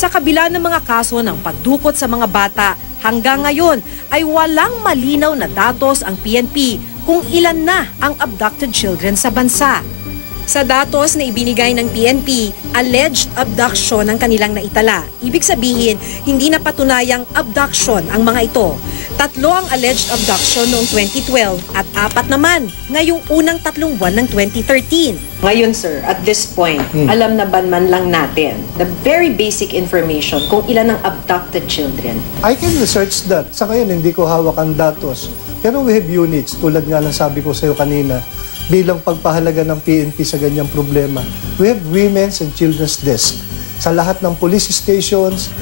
Sa kabila ng mga kaso ng pagdukot sa mga bata, hanggang ngayon ay walang malinaw na datos ang PNP kung ilan na ang abducted children sa bansa. Sa datos na ibinigay ng PNP, alleged abduction ang kanilang naitala. Ibig sabihin, hindi na patunayang abduction ang mga ito. 3 ang alleged abduction noong 2012 at 4 naman ngayong unang 3 buwan ng 2013. Ngayon sir, at this point, alam na ba man lang natin the very basic information kung ilan ang abducted children? I can research that. Sa ngayon, hindi ko hawak ang datos. Pero we have units, tulad nga ng sabi ko sa iyo kanina, bilang pagpahalaga ng PNP sa ganyang problema. We have women's and children's desk sa lahat ng police stations.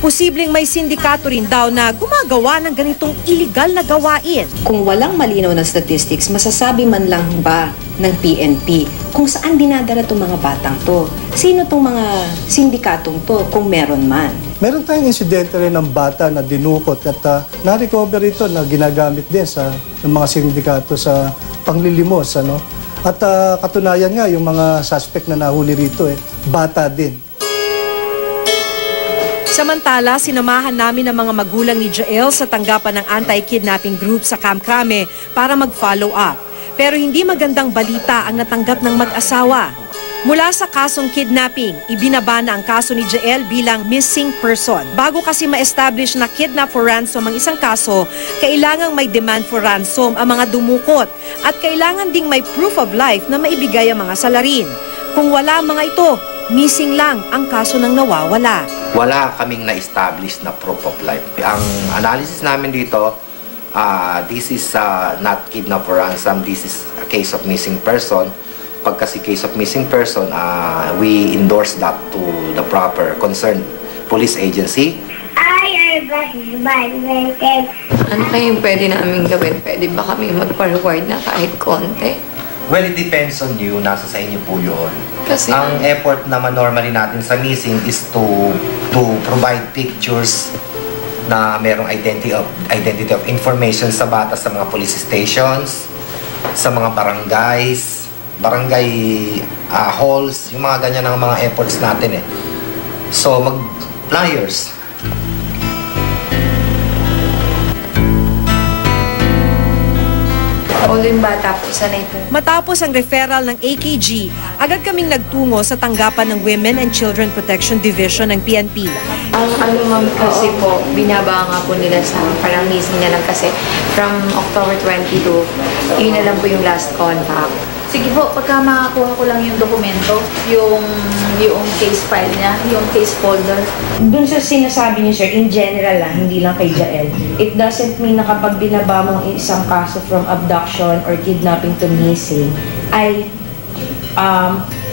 Posibleng may sindikato rin daw na gumagawa ng ganitong iligal na gawain. Kung walang malinaw na statistics, masasabi man lang ba ng PNP kung saan dinadala itong mga batang to? Sino itong mga sindikatong to kung meron man? Meron tayong insidente rin ng bata na dinukot at na-recover ito na ginagamit din ng mga sindikato sa panglilimos. At katunayan nga, yung mga suspect na nahuli rito, bata din. Samantala, sinamahan namin ang mga magulang ni Jael sa tanggapan ng anti-kidnapping group sa Camp Crame para mag-follow up. Pero hindi magandang balita ang natanggap ng mag-asawa. Mula sa kasong kidnapping, ibinaba na ang kaso ni Jael bilang missing person. Bago kasi ma-establish na kidnap for ransom ang isang kaso, kailangang may demand for ransom ang mga dumukot at kailangan ding may proof of life na maibigay ang mga salarin. Kung wala ang mga ito, missing lang ang kaso ng nawawala. Wala kaming na-establish na proof of life. Ang analysis namin dito, this is not kidnap for ransom, this is a case of missing person. Pag kasi case of missing person, we endorse that to the proper concerned police agency. Ano kayong pwede namin gawin? Pwede ba kami mag-forward na kahit konti? Well, it depends on you. Nasa sa inyo po yun. Kasi ang effort naman normally natin sa missing is to provide pictures na merong identity of information sa bata sa mga police stations, sa mga barangay halls, yung mga ganyan ang mga efforts natin So, mag-flyers. all yung bata po, sanay po. Matapos ang referral ng AKG, agad kaming nagtungo sa tanggapan ng Women and Children Protection Division ng PNP. Ang ma'am kasi po, binaba nga po nila sa parang missing na lang kasi from October 22, yun na lang po yung last contact. Sige po, pagka makakuha ko lang yung dokumento, yung case file niya, yung case folder. Doon sa sinasabi niyo, sir, in general lang, hindi lang kay Jael, it doesn't mean na kapag binaba mo ang isang kaso from abduction or kidnapping to missing, ay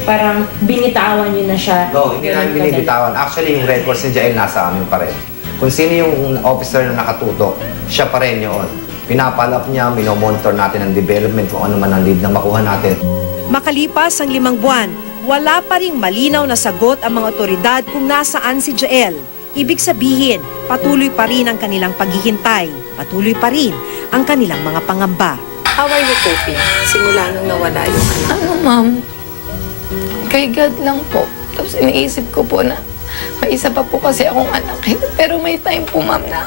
parang binitawan niyo na siya. No, hindi namin binibitawan. Actually, yung records ni Jael nasa amin pa rin. Kung sino yung officer na nakatutok, siya pa rin yun. Pinapalap niya, minomonitor natin ang development kung ano man ang lead na makuha natin. Makalipas ang 5 buwan, wala pa ring malinaw na sagot ang mga otoridad kung nasaan si Jael. Ibig sabihin, patuloy pa rin ang kanilang paghihintay. Patuloy pa rin ang kanilang mga pangamba. How are you coping? Simula nung nawala yung anak? Ano ma'am, kay God lang po. Tapos iniisip ko po na may isa pa po kasi akong anak. Pero may time po ma'am na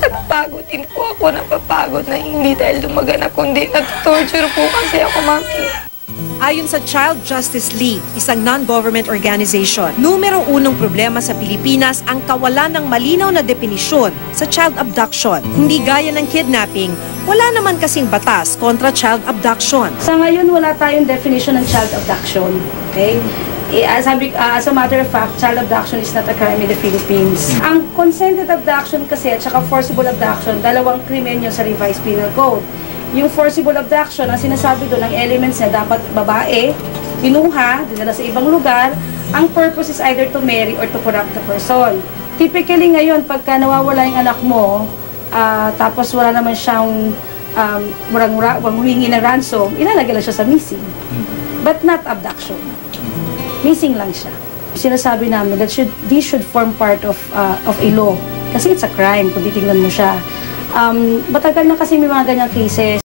napapagod din po ako, napapagod na hindi dahil lumaganap, kundi nag-torture po kasi ako, mami. Ayon sa Child Justice League, isang non-government organization, numero 1 problema sa Pilipinas ang kawalan ng malinaw na definisyon sa child abduction. Hindi gaya ng kidnapping, wala naman kasing batas kontra child abduction. Sa ngayon, wala tayong definition ng child abduction. Okay? As a matter of fact, child abduction is not a crime in the Philippines. Ang consented abduction kasi at saka forcible abduction, dalawang krimen yun sa revised penal code. Yung forcible abduction, ang sinasabi doon, ang elements niya dapat babae, kinuha, dinala sa ibang lugar. Ang purpose is either to marry or to corrupt the person. Typically ngayon, pagka nawawala yung anak mo, tapos wala naman siyang walang humingi ng ransom, ilalagay lang siya sa missing. But not abduction. Missing lang siya. Sinasabi namin that this should form part of a law. Kasi it's a crime kung titingnan mo siya. Matagal na kasi may mga ganyang cases.